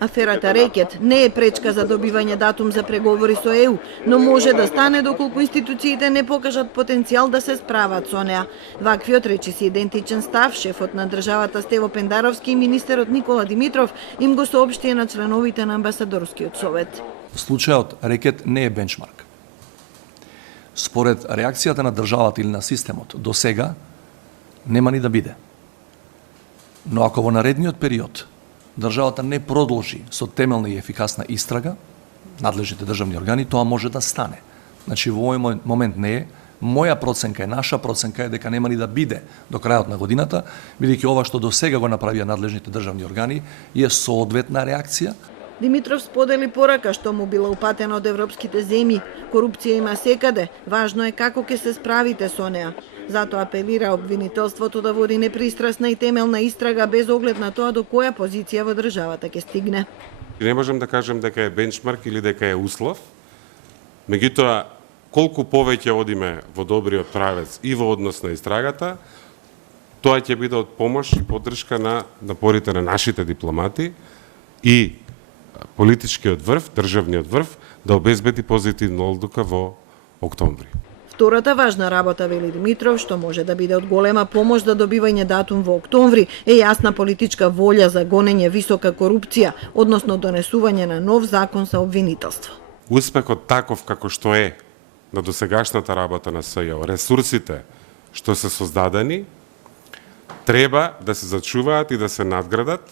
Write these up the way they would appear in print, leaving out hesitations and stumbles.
Аферата Рекет не е пречка за добивање датум за преговори со ЕУ, но може да стане доколку институциите не покажат потенцијал да се справат со неа. Ваквиот речиси идентичен став шефот на државата Стево Пендаровски и министерот Никола Димитров им го соопштија на членовите на амбасадорскиот совет. Случајот Рекет не е бенчмарк. Според реакцијата на државата или на системот до сега нема ни да биде. Но ако во наредниот период државата не продолжи со темелна и ефикасна истрага, надлежните државни органи, тоа може да стане. Значи, во овој момент не е. Моја проценка е, наша проценка е дека нема ни да биде до крајот на годината, бидејќи ова што до сега го направија надлежните државни органи е соодветна реакција. Димитров сподели порака што му била упатена од европските земји. Корупција има секаде, важно е како ќе се справите со неа. Затоа апелира обвинителството да води непристрасна и темелна истрага без оглед на тоа до која позиција во државата ќе стигне. Не можам да кажам дека е бенчмарк или дека е услов. Меѓутоа, колку повеќе одиме во добриот правец и во однос на истрагата, тоа ќе биде од помош и поддршка на напорите на нашите дипломати и политичкиот врв, државниот врв, да обезбеди позитивна одлука во октомври. Втората важна работа, вели Димитров, што може да биде од голема помош за добивање датум во октомври, е јасна политичка волја за гонење висока корупција, односно донесување на нов закон за обвинителство. Успехот таков како што е на досегашната работа на СЈО, ресурсите што се создадени, треба да се зачуваат и да се надградат,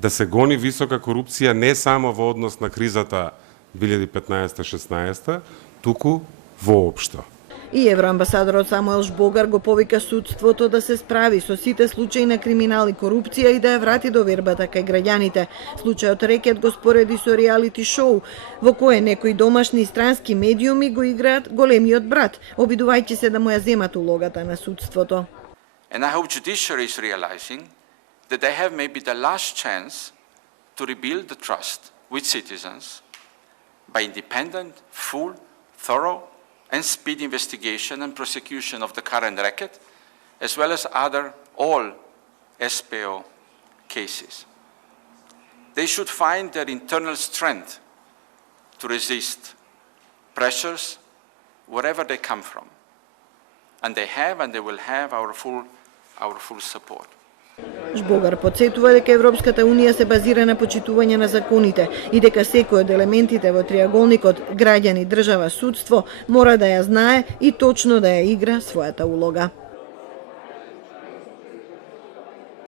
да се гони висока корупција не само во однос на кризата 2015-16, туку воопшто. И евроамбасадорот Самуел Жбогар го повика судството да се справи со сите случаи на криминал и корупција и да ја врати довербата кај граѓаните. Случајот Рекет го спореди со реалити шоу, во кое некои домашни и странски медиуми го играат големиот брат, обидувајќи се да му ја земат улогата на судството. And I hope judiciary is realizing that they have maybe the last chance to rebuild the trust with citizens by independent, full, thorough and speedy investigation and prosecution of the current racket, as well as all SPO cases. They should find their internal strength to resist pressures wherever they come from. And they have and they will have our full support. Жбогар потсетува дека Европската Унија се базира на почитување на законите и дека секој од елементите во триаголникот граѓани, држава, судство мора да ја знае и точно да ја игра својата улога.